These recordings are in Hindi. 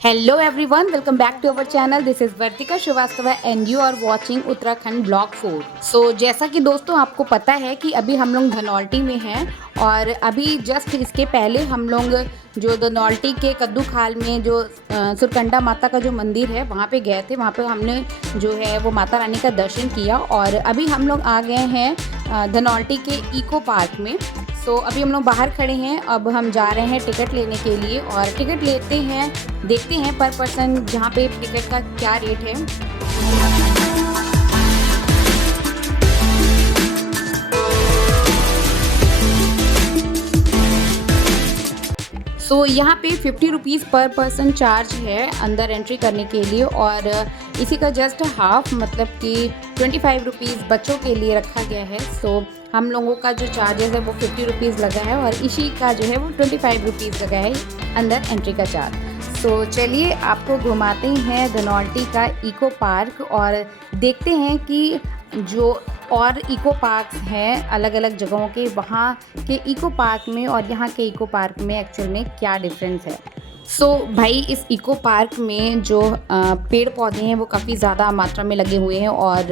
Hello everyone, welcome back to our channel. This is Vartika Srivastava and you are watching Uttarakhand blog 4। So जैसा कि दोस्तों आपको पता है कि अभी हम लोग धनौल्टी में हैं और अभी जस्ट इसके पहले हम लोग जो धनौल्टी के कद्दू खाल में जो सुरकंडा माता का जो मंदिर है वहाँ पे गए थे। वहाँ पे हमने जो है वो माता रानी का दर्शन किया और अभी हम लोग आ गए हैं धनौल्टी के इको पार्क में। सो अभी हम लोग बाहर खड़े हैं। अब हम जा रहे हैं टिकट लेने के लिए और टिकट लेते हैं, देखते हैं पर पर्सन जहाँ पे टिकट का क्या रेट है। सो यहाँ पे 50 रुपीज़ पर पर्सन चार्ज है अंदर एंट्री करने के लिए और इसी का जस्ट हाफ मतलब कि 25 रुपीज़ बच्चों के लिए रखा गया है। सो हम लोगों का जो चार्जेस है वो 50 रुपीज़ लगा है और इसी का जो है वो 25 रुपीज़ लगा है अंदर एंट्री का चार्ज। सो चलिए आपको घुमाते हैं धनौल्टी का इको पार्क और देखते हैं कि जो और इको पार्क्स हैं अलग अलग जगहों के, वहाँ के इको पार्क में और यहाँ के इको पार्क में एक्चुअल में क्या डिफरेंस है। सो भाई इस इको पार्क में जो पेड़ पौधे हैं वो काफ़ी ज़्यादा मात्रा में लगे हुए हैं और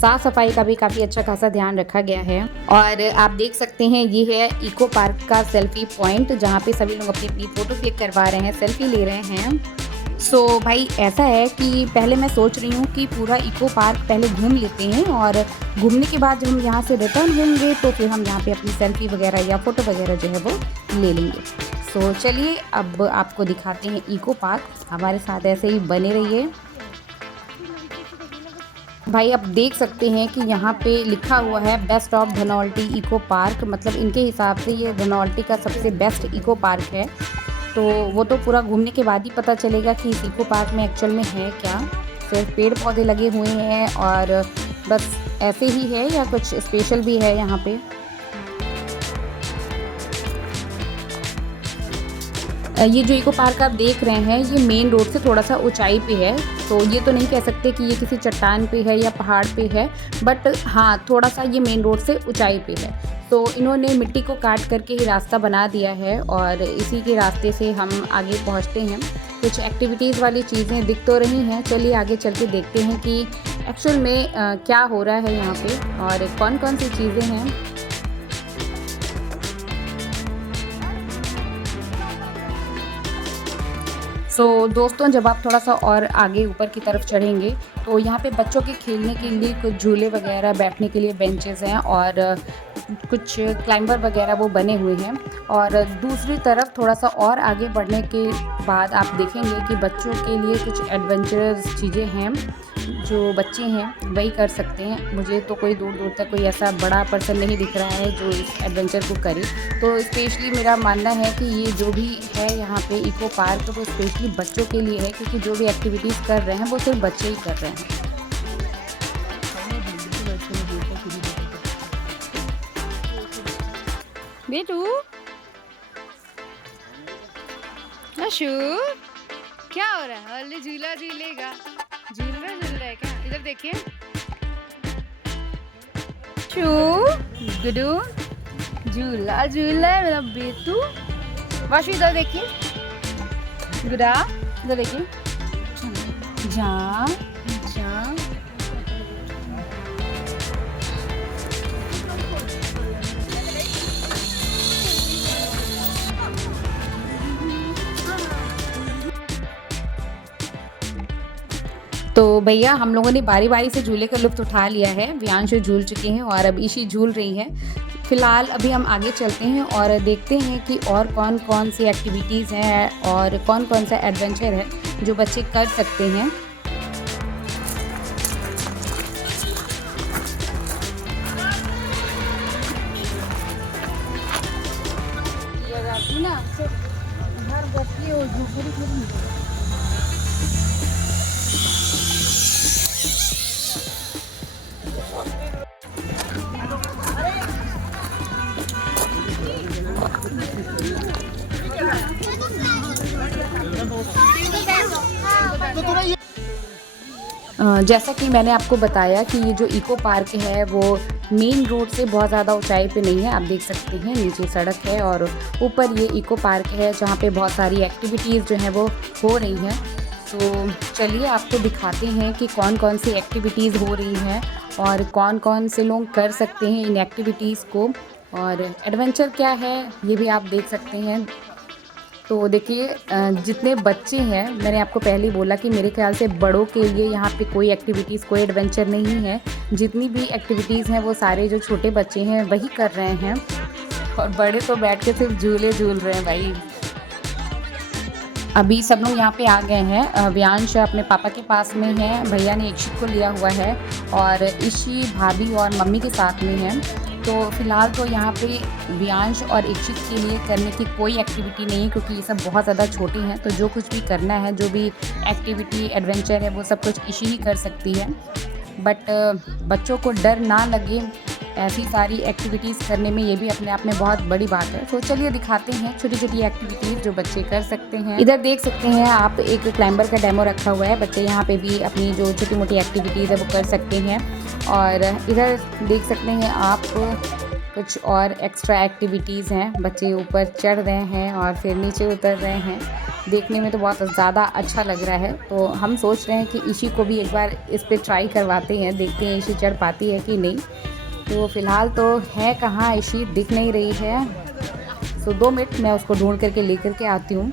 साफ़ सफाई का भी काफ़ी अच्छा खासा ध्यान रखा गया है। और आप देख सकते हैं ये है इको पार्क का सेल्फी पॉइंट जहाँ पे सभी लोग अपनी अपनी फ़ोटो क्लिक करवा रहे हैं, सेल्फी ले रहे हैं। सो भाई ऐसा है कि पहले मैं सोच रही हूँ कि पूरा इको पार्क पहले घूम लेते हैं और घूमने के बाद जब हम यहाँ से रिटर्न होंगे तो फिर हम यहाँ पे अपनी सेल्फी वगैरह या फ़ोटो वगैरह जो है वो ले लेंगे। सो चलिए अब आपको दिखाते हैं इको पार्क, हमारे साथ ऐसे ही बने रहिए। भाई आप देख सकते हैं कि यहाँ पे लिखा हुआ है best of Dhanaulti eco park, मतलब इनके हिसाब से ये धनौल्टी का सबसे बेस्ट इको पार्क है। तो वो तो पूरा घूमने के बाद ही पता चलेगा कि इस इको पार्क में एक्चुअल में है क्या। सिर्फ पेड़ पौधे लगे हुए हैं और बस ऐसे ही है या कुछ स्पेशल भी है यहाँ पे। ये जो इको पार्क आप देख रहे हैं ये मेन रोड से थोड़ा सा ऊंचाई पे है, तो ये तो नहीं कह सकते कि ये किसी चट्टान पे है या पहाड़ पे है, बट हाँ थोड़ा सा ये मेन रोड से ऊंचाई पे है। तो इन्होंने मिट्टी को काट करके ही रास्ता बना दिया है और इसी के रास्ते से हम आगे पहुंचते हैं। कुछ एक्टिविटीज़ वाली चीज़ें दिख तो रही हैं, चलिए आगे चल के देखते हैं कि एक्चुअल में क्या हो रहा है यहाँ पे और कौन कौन सी चीज़ें हैं। सो दोस्तों जब आप थोड़ा सा और आगे ऊपर की तरफ चढ़ेंगे तो यहाँ पे बच्चों के खेलने के लिए कुछ झूले वगैरह, बैठने के लिए बेंचेस हैं और कुछ क्लाइंबर वगैरह वो बने हुए हैं। और दूसरी तरफ थोड़ा सा और आगे बढ़ने के बाद आप देखेंगे कि बच्चों के लिए कुछ एडवेंचरस चीज़ें हैं, जो बच्चे हैं वही कर सकते हैं। मुझे तो कोई दूर दूर तक कोई ऐसा बड़ा पर्सन नहीं दिख रहा है जो इस एडवेंचर को करे। तो स्पेशली मेरा मानना है कि ये जो भी है यहाँ पे इको पार्क वो स्पेशली बच्चों के लिए है, क्योंकि जो भी एक्टिविटीज़ कर रहे हैं वो सिर्फ बच्चे ही कर रहे हैं। बेटू अशु क्या हो रहा है? अल्ले झूला झूलेगा, झूल रहा है क्या? इधर देखिए शू गुडू झूला झूल रहा है मेरा बेटू। वाशु इधर देखिए, गुडा इधर देखिए, जा जा। तो भैया हम लोगों ने बारी बारी से झूले का लुत्फ़ उठा लिया है। वियांशु झूल चुके हैं और अब ईशी झूल रही है। फ़िलहाल अभी हम आगे चलते हैं और देखते हैं कि और कौन कौन सी एक्टिविटीज़ हैं और कौन कौन सा एडवेंचर है जो बच्चे कर सकते हैं। जैसा कि मैंने आपको बताया कि ये जो इको पार्क है वो मेन रोड से बहुत ज़्यादा ऊंचाई पे नहीं है। आप देख सकते हैं नीचे सड़क है और ऊपर ये इको पार्क है जहाँ पे बहुत सारी एक्टिविटीज़ जो हैं वो हो रही हैं। तो चलिए आपको दिखाते हैं कि कौन कौन सी एक्टिविटीज़ हो रही हैं और कौन कौन से लोग कर सकते हैं इन एक्टिविटीज़ को, और एडवेंचर क्या है ये भी आप देख सकते हैं। तो देखिए जितने बच्चे हैं, मैंने आपको पहले ही बोला कि मेरे ख्याल से बड़ों के लिए यहाँ पे कोई एक्टिविटीज़, कोई एडवेंचर नहीं है। जितनी भी एक्टिविटीज़ हैं वो सारे जो छोटे बच्चे हैं वही कर रहे हैं, और बड़े तो बैठ के सिर्फ झूले झूल रहे हैं भाई। अभी सब लोग यहाँ पे आ गए हैं। व्यांश अपने पापा के पास में है, भैया ने इक्षित को लिया हुआ है और ईशी भाभी और मम्मी के साथ में है। तो फ़िलहाल तो यहाँ पे व्यांश और इक्षित के लिए करने की कोई एक्टिविटी नहीं है क्योंकि ये सब बहुत ज़्यादा छोटे हैं। तो जो कुछ भी करना है, जो भी एक्टिविटी एडवेंचर है, वो सब कुछ ईशी ही कर सकती है। बट बच्चों को डर ना लगे ऐसी सारी एक्टिविटीज़ करने में, ये भी अपने आप में बहुत बड़ी बात है। तो चलिए दिखाते हैं छोटी छोटी एक्टिविटीज़ जो बच्चे कर सकते हैं। इधर देख सकते हैं आप एक क्लाइंबर का डेमो रखा हुआ है। बच्चे यहाँ पे भी अपनी जो छोटी मोटी एक्टिविटीज़ है वो कर सकते हैं। और इधर देख सकते हैं आप कुछ और एक्स्ट्रा एक्टिविटीज़ हैं। बच्चे ऊपर चढ़ रहे हैं और फिर नीचे उतर रहे हैं। देखने में तो बहुत ज़्यादा अच्छा लग रहा है। तो हम सोच रहे हैं कि ईशी को भी एक बार इस पर ट्राई करवाते हैं, देखते हैं ईशी चढ़ पाती है कि नहीं। तो फ़िलहाल तो है कहाँ, ईशी दिख नहीं रही है। सो 2 मिनट मैं उसको ढूंढ करके लेकर के आती हूँ।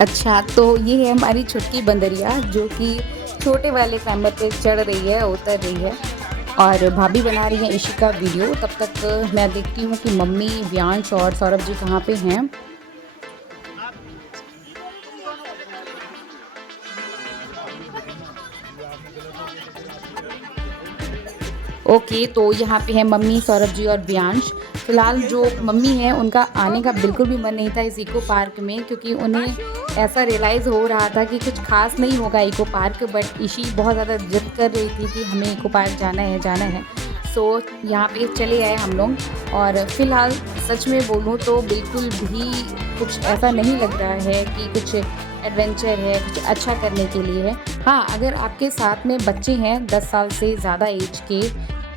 अच्छा, तो ये है हमारी छुटकी बंदरिया जो कि छोटे वाले क्लाइंबर पे चढ़ रही है, उतर रही है, और भाभी बना रही है ईशी का वीडियो। तब तक मैं देखती हूँ कि मम्मी, व्यांश और सौरभ जी कहाँ पे हैं। ओके, तो यहाँ पे है मम्मी, सौरभ जी और व्यांश। फ़िलहाल जो मम्मी है उनका आने का बिल्कुल भी मन नहीं था इस इको पार्क में, क्योंकि उन्हें ऐसा रियलाइज़ हो रहा था कि कुछ खास नहीं होगा इको पार्क। बट ईशी बहुत ज़्यादा जिद कर रही थी कि हमें इको पार्क जाना है, जाना है। सो यहाँ पे चले आए हम लोग। और फ़िलहाल सच में बोलूँ तो बिल्कुल भी कुछ ऐसा नहीं लग रहा है कि कुछ एडवेंचर है, कुछ अच्छा करने के लिए है। हाँ, अगर आपके साथ में बच्चे हैं 10 साल से ज़्यादा एज के,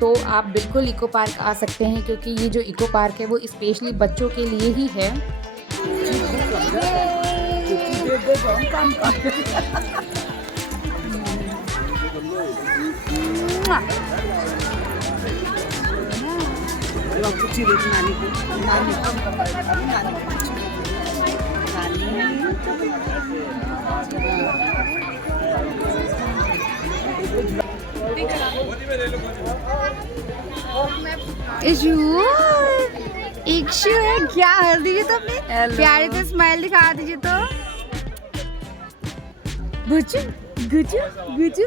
तो आप बिल्कुल इको पार्क आ सकते हैं, क्योंकि ये जो इको पार्क है वो स्पेशली बच्चों के लिए ही है। इक्षु है क्या? हंस दीजिए तो अपने प्यारे से स्माइल दिखा दीजिए तो। गुचू गुचू गुचू।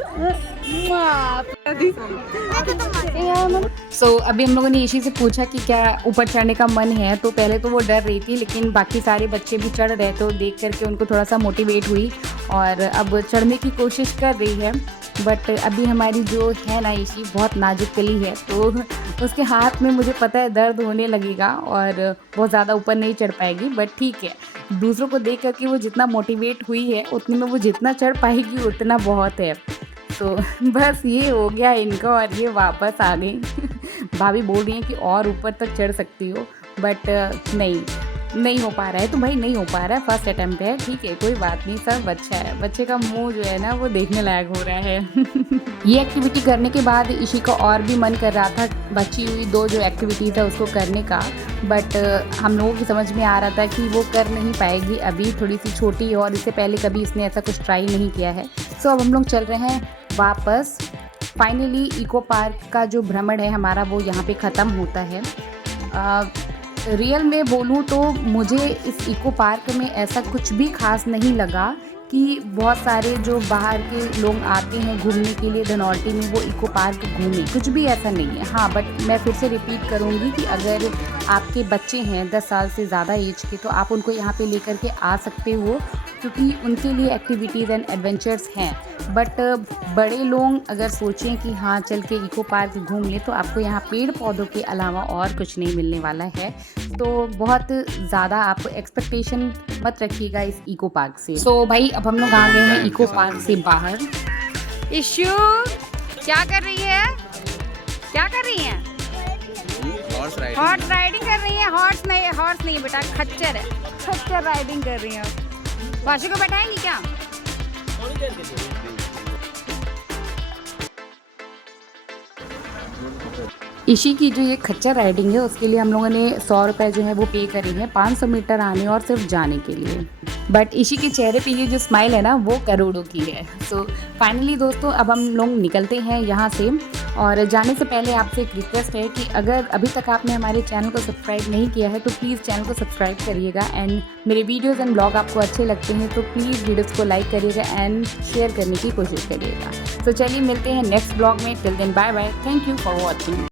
सो अभी हम लोगों ने ईशी से पूछा कि क्या ऊपर चढ़ने का मन है, तो पहले तो वो डर रही थी, लेकिन बाकी सारे बच्चे भी चढ़ रहे तो देख करके उनको थोड़ा सा मोटिवेट हुई और अब चढ़ने की कोशिश कर रही है। बट अभी हमारी जो है ना ईशी बहुत नाजुक कली है, तो उसके हाथ में मुझे पता है दर्द होने लगेगा और बहुत ज़्यादा ऊपर नहीं चढ़ पाएगी। बट ठीक है, दूसरों को देख करके वो जितना मोटिवेट हुई है उतने में वो जितना चढ़ पाएगी उतना बहुत है। तो बस ये हो गया इनका और ये वापस आ गई। भाभी बोल रही हैं कि और ऊपर तक चढ़ सकती हो, बट नहीं हो पा रहा है। तो भाई नहीं हो पा रहा है, फर्स्ट अटैम्प्ट है, ठीक है, कोई बात नहीं, सब अच्छा है। बच्चे का मुंह जो है ना वो देखने लायक हो रहा है। ये एक्टिविटी करने के बाद ईशी का और भी मन कर रहा था बची हुई 2 जो एक्टिविटीज़ है उसको करने का, बट हम लोगों की समझ में आ रहा था कि वो कर नहीं पाएगी, अभी थोड़ी सी छोटी है और इससे पहले कभी इसने ऐसा कुछ ट्राई नहीं किया है। सो अब हम लोग चल रहे हैं वापस। फाइनली इको पार्क का जो भ्रमण है हमारा वो यहाँ पे ख़त्म होता है। रियल में बोलूँ तो मुझे इस इको पार्क में ऐसा कुछ भी खास नहीं लगा कि बहुत सारे जो बाहर के लोग आते हैं घूमने के लिए धनौल्टी में वो इको पार्क घूमें, कुछ भी ऐसा नहीं है। हाँ, बट मैं फिर से रिपीट करूँगी कि अगर आपके बच्चे हैं 10 साल से ज़्यादा एज के, तो आप उनको यहाँ पे लेकर के आ सकते हो क्योंकि उनके लिए एक्टिविटीज़ एंड एडवेंचर्स हैं। बट बड़े लोग अगर सोचें कि हाँ चल के इको पार्क घूम लें, तो आपको यहाँ पेड़ पौधों के अलावा और कुछ नहीं मिलने वाला है। तो बहुत ज़्यादा आप एक्सपेक्टेशन मत रखिएगा इस इको पार्क से। सो भाई अब हम लोग आ गए हैं इको पार्क से बाहर। इशू क्या कर रही है? क्या कर रही है? हॉर्स राइडिंग कर रही है। हॉर्स नहीं बेटा, खच्चर है। खच्चर राइडिंग कर रही है। वाशु को बैठाएंगी क्या? इसी की जो ये खच्चर राइडिंग है उसके लिए हम लोगों ने 100 रुपये जो है वो पे करे हैं 500 मीटर आने और सिर्फ जाने के लिए। बट इसी के चेहरे पे ये जो स्माइल है ना वो करोड़ों की है। सो फाइनली दोस्तों अब हम लोग निकलते हैं यहाँ से, और जाने से पहले आपसे एक रिक्वेस्ट है कि अगर अभी तक आपने हमारे चैनल को सब्सक्राइब नहीं किया है तो प्लीज़ चैनल को सब्सक्राइब करिएगा। एंड मेरे वीडियोज़ एंड ब्लॉग आपको अच्छे लगते हैं तो प्लीज़ वीडियोज़ को लाइक करिएगा एंड शेयर करने की कोशिश करिएगा। तो चलिए मिलते हैं नेक्स्ट ब्लॉग में। Till then bye bye, thank you for watching.